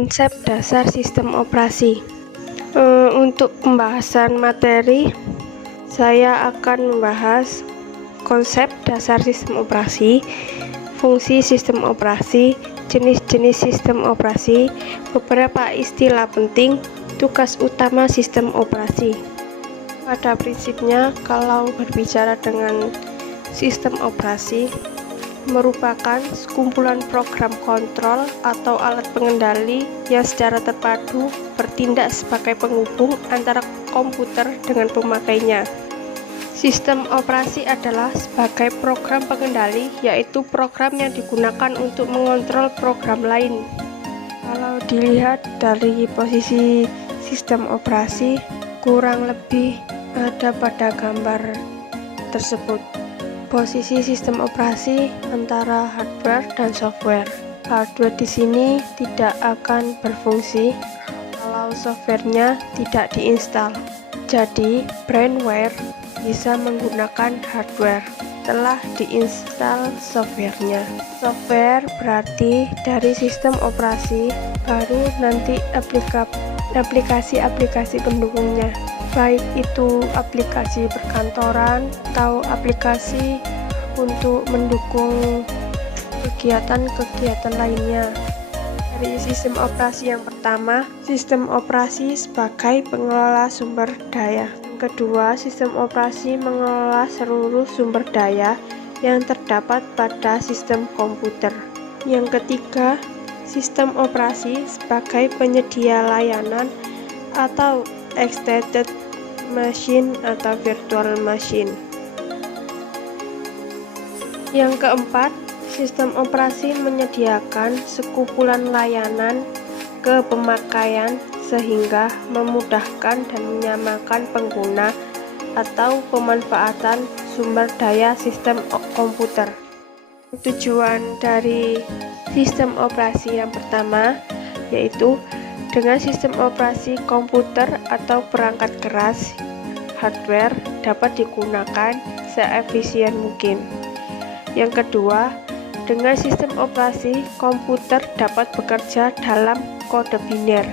Konsep dasar sistem operasi. Untuk pembahasan materi, saya akan membahas konsep dasar sistem operasi, fungsi sistem operasi, jenis-jenis sistem operasi, beberapa istilah penting, tugas utama sistem operasi. Pada prinsipnya, kalau berbicara dengan sistem operasi, merupakan sekumpulan program kontrol atau alat pengendali yang secara terpadu bertindak sebagai penghubung antara komputer dengan pemakainya. Sistem operasi adalah sebagai program pengendali, yaitu program yang digunakan untuk mengontrol program lain. Kalau dilihat dari posisi sistem operasi, kurang lebih ada pada gambar tersebut. Posisi sistem operasi antara hardware dan software. Hardware di sini tidak akan berfungsi kalau softwarenya tidak diinstal. Jadi, brainware bisa menggunakan hardware setelah diinstal softwarenya. Software berarti dari sistem operasi, baru nanti aplikasi-aplikasi pendukungnya, baik itu aplikasi perkantoran atau aplikasi untuk mendukung kegiatan-kegiatan lainnya. Dari sistem operasi yang pertama, sistem operasi sebagai pengelola sumber daya. Yang kedua, sistem operasi mengelola seluruh sumber daya yang terdapat pada sistem komputer. Yang ketiga, sistem operasi sebagai penyedia layanan atau extended machine atau virtual machine. Yang keempat, sistem operasi menyediakan sekumpulan layanan ke pemakaian sehingga memudahkan dan menyamakan pengguna atau pemanfaatan sumber daya sistem komputer. Tujuan dari sistem operasi yang pertama yaitu dengan sistem operasi komputer atau perangkat keras hardware dapat digunakan seefisien mungkin. Yang kedua, dengan sistem operasi komputer dapat bekerja dalam kode biner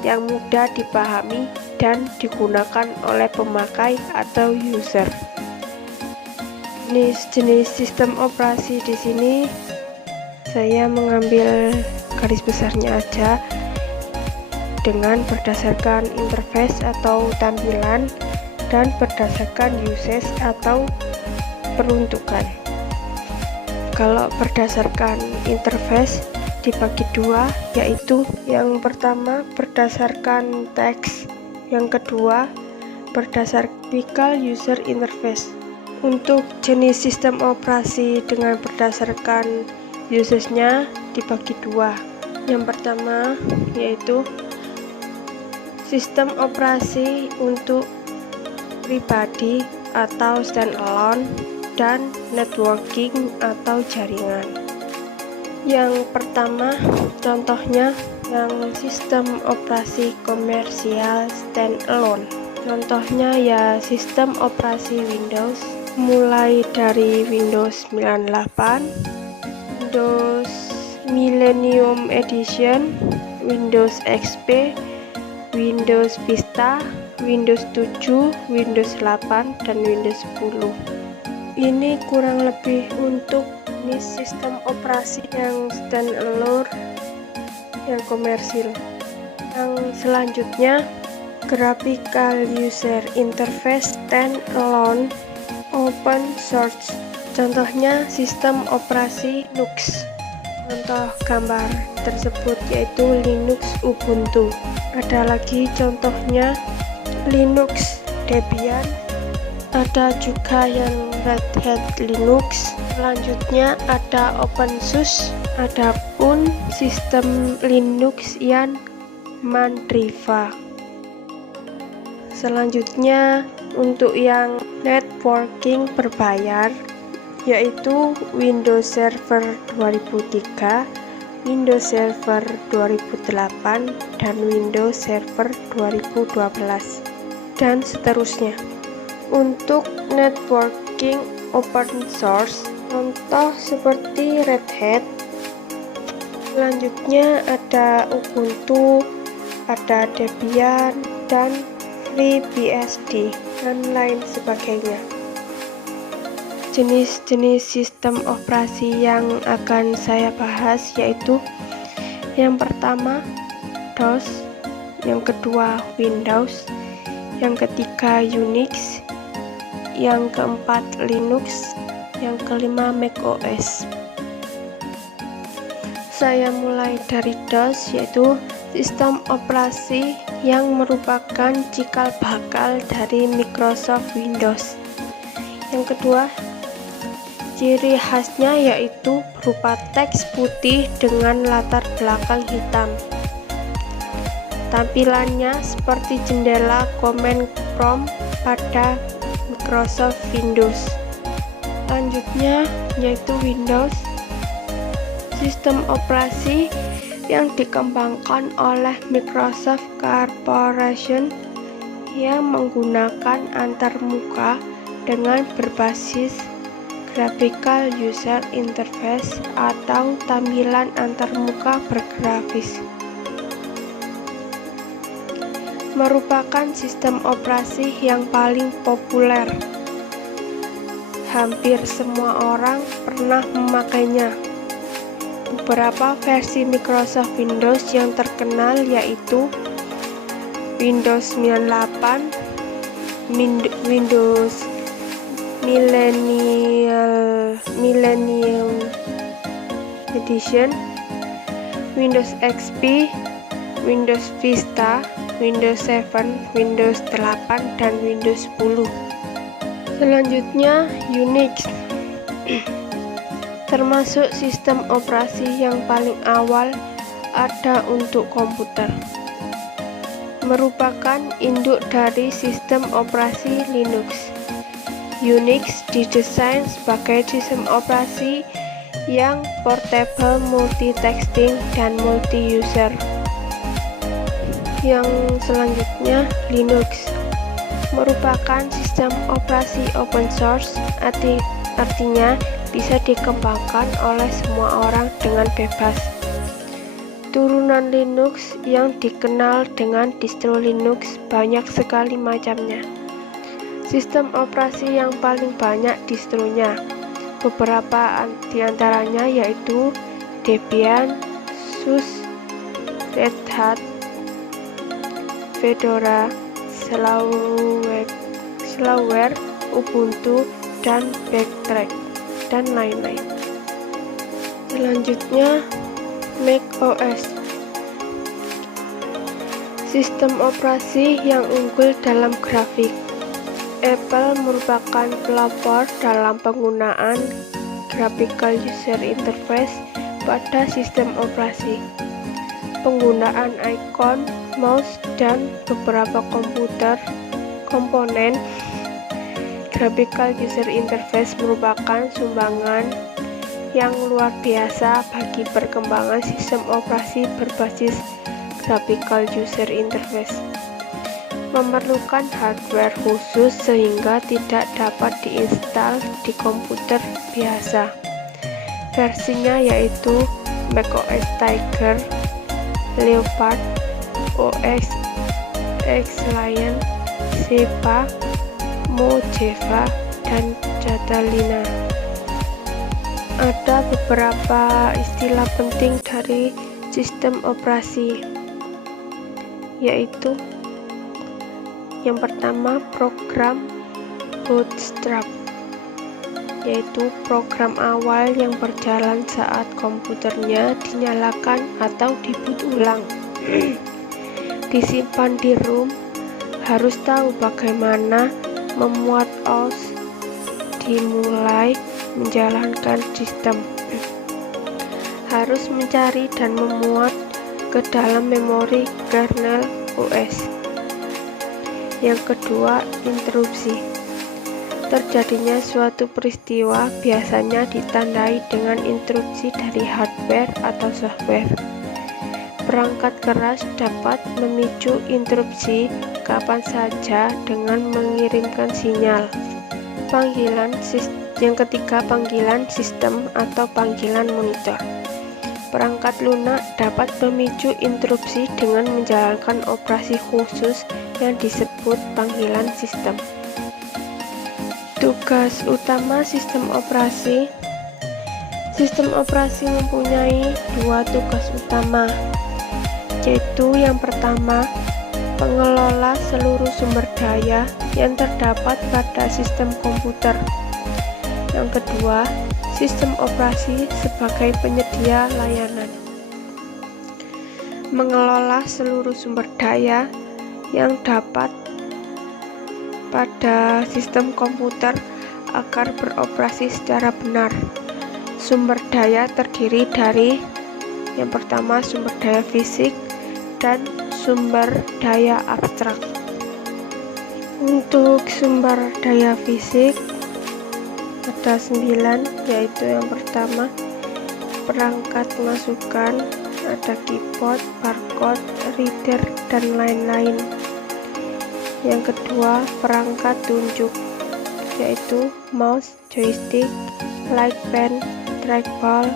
yang mudah dipahami dan digunakan oleh pemakai atau user. Jenis-jenis sistem operasi di sini saya mengambil garis besarnya aja dengan berdasarkan interface atau tampilan dan berdasarkan usage atau peruntukan. Kalau berdasarkan interface dibagi dua, yaitu yang pertama berdasarkan teks, yang kedua berdasarkan graphical user interface. Untuk jenis sistem operasi dengan berdasarkan usage-nya dibagi dua. Yang pertama yaitu sistem operasi untuk pribadi atau standalone dan networking atau jaringan. Yang pertama contohnya yang sistem operasi komersial standalone. Contohnya ya sistem operasi Windows mulai dari Windows 98, Windows Millennium Edition, Windows XP, Windows Vista, Windows 7, Windows 8, dan Windows 10. Ini kurang lebih untuk jenis sistem operasi yang standalone, yang komersil. Yang selanjutnya, graphical user interface standalone open source. Contohnya sistem operasi Linux. Contoh gambar tersebut yaitu Linux Ubuntu. Ada lagi contohnya Linux Debian, ada juga yang Red Hat Linux. Selanjutnya ada OpenSUSE, adapun sistem Linux yang Mandriva. Selanjutnya untuk yang networking berbayar yaitu Windows Server 2003, Windows Server 2008, dan Windows Server 2012, dan seterusnya. Untuk networking open source, contoh seperti Red Hat, Selanjutnya ada Ubuntu, ada Debian, dan FreeBSD, dan lain sebagainya. Jenis-jenis sistem operasi yang akan saya bahas yaitu yang pertama DOS, yang kedua Windows, yang ketiga Unix, yang keempat Linux, yang kelima macOS. Saya mulai dari DOS, yaitu sistem operasi yang merupakan cikal bakal dari Microsoft Windows. Yang kedua, ciri khasnya yaitu berupa teks putih dengan latar belakang hitam. Tampilannya seperti jendela command prompt pada Microsoft Windows. Selanjutnya yaitu Windows, sistem operasi yang dikembangkan oleh Microsoft Corporation yang menggunakan antarmuka dengan berbasis Graphical User Interface atau tampilan antarmuka bergrafis. Merupakan sistem operasi yang paling populer. Hampir semua orang pernah memakainya. Beberapa versi Microsoft Windows yang terkenal yaitu Windows 98, Windows Millennium Edition, Windows XP, Windows Vista, Windows 7, Windows 8, dan Windows 10. Selanjutnya Unix, termasuk sistem operasi yang paling awal ada untuk komputer. Merupakan induk dari sistem operasi Linux. Unix didesain sebagai sistem operasi yang portable, multitasking, dan multi-user. Yang selanjutnya Linux, merupakan sistem operasi open source, artinya bisa dikembangkan oleh semua orang dengan bebas. Turunan Linux yang dikenal dengan distro Linux banyak sekali macamnya. Sistem operasi yang paling banyak distronya, beberapa diantaranya yaitu Debian, SUSE, Red Hat, Fedora, Slackware, Ubuntu, dan Backtrack, dan lain-lain. Selanjutnya macOS, sistem operasi yang unggul dalam grafik. Apple merupakan pelopor dalam penggunaan Graphical User Interface pada sistem operasi. Penggunaan icon, mouse, dan beberapa komponen Graphical User Interface merupakan sumbangan yang luar biasa bagi perkembangan sistem operasi berbasis Graphical User Interface. Memerlukan hardware khusus sehingga tidak dapat diinstal di komputer biasa. Versinya yaitu macOS Tiger, Leopard, OS X Lion, Zebra, Mojave, dan Catalina. Ada beberapa istilah penting dari sistem operasi, yaitu yang pertama program bootstrap, yaitu program awal yang berjalan saat komputernya dinyalakan atau diboot ulang. Disimpan di ROM, harus tahu bagaimana memuat OS, dimulai menjalankan sistem. Harus mencari dan memuat ke dalam memori kernel OS. Yang kedua, interupsi. Terjadinya suatu peristiwa biasanya ditandai dengan interupsi dari hardware atau software. Perangkat keras dapat memicu interupsi kapan saja dengan mengirimkan sinyal. Yang ketiga, panggilan sistem atau panggilan monitor. Perangkat lunak dapat memicu interupsi dengan menjalankan operasi khusus yang disebut panggilan sistem. Tugas utama sistem operasi. Sistem operasi mempunyai dua tugas utama, yaitu yang pertama, mengelola seluruh sumber daya yang terdapat pada sistem komputer. Yang kedua, sistem operasi sebagai penyedia layanan. Mengelola seluruh sumber daya yang dapat pada sistem komputer agar beroperasi secara benar. Sumber daya terdiri dari yang pertama sumber daya fisik dan sumber daya abstrak. Untuk sumber daya fisik ada 9, yaitu yang pertama perangkat masukan, ada keyboard, barcode, reader, dan lain-lain. Yang kedua perangkat tunjuk, yaitu mouse, joystick, light pen, trackball,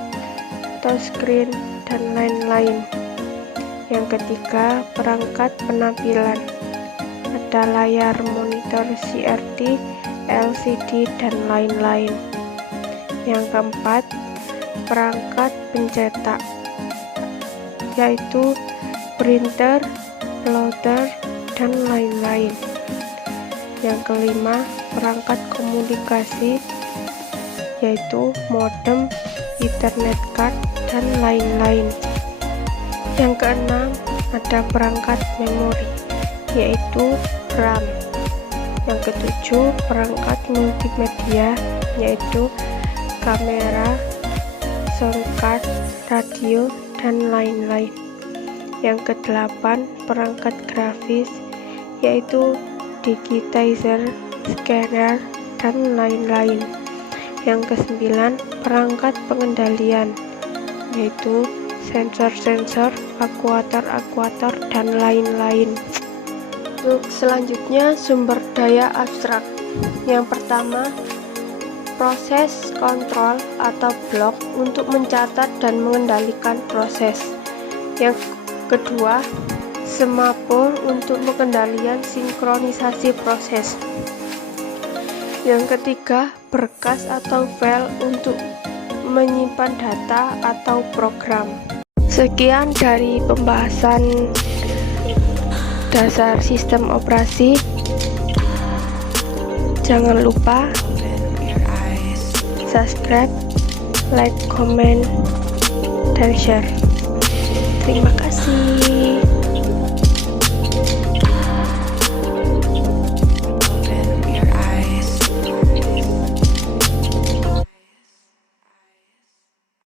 touchscreen, dan lain-lain. Yang ketiga perangkat penampilan, ada layar monitor CRT, LCD, dan lain-lain. Yang keempat perangkat pencetak, yaitu printer, plotter, dan lain-lain. Yang kelima perangkat komunikasi, yaitu modem, Ethernet card, dan lain-lain. Yang keenam ada perangkat memori, yaitu RAM. Yang ketujuh perangkat multimedia, yaitu kamera, sound card, radio, dan lain-lain. Yang kedelapan perangkat grafis, yaitu digitizer, scanner, dan lain-lain. Yang kesembilan perangkat pengendalian, yaitu sensor-sensor, akuator-akuator, dan lain-lain. Untuk selanjutnya sumber daya abstrak. Yang pertama proses kontrol atau blok untuk mencatat dan mengendalikan proses. Yang kedua semaphore untuk pengendalian sinkronisasi proses. Yang ketiga berkas atau file untuk menyimpan data atau program. Sekian dari pembahasan dasar sistem operasi. Jangan lupa subscribe, like, comment, dan share. Terima kasih.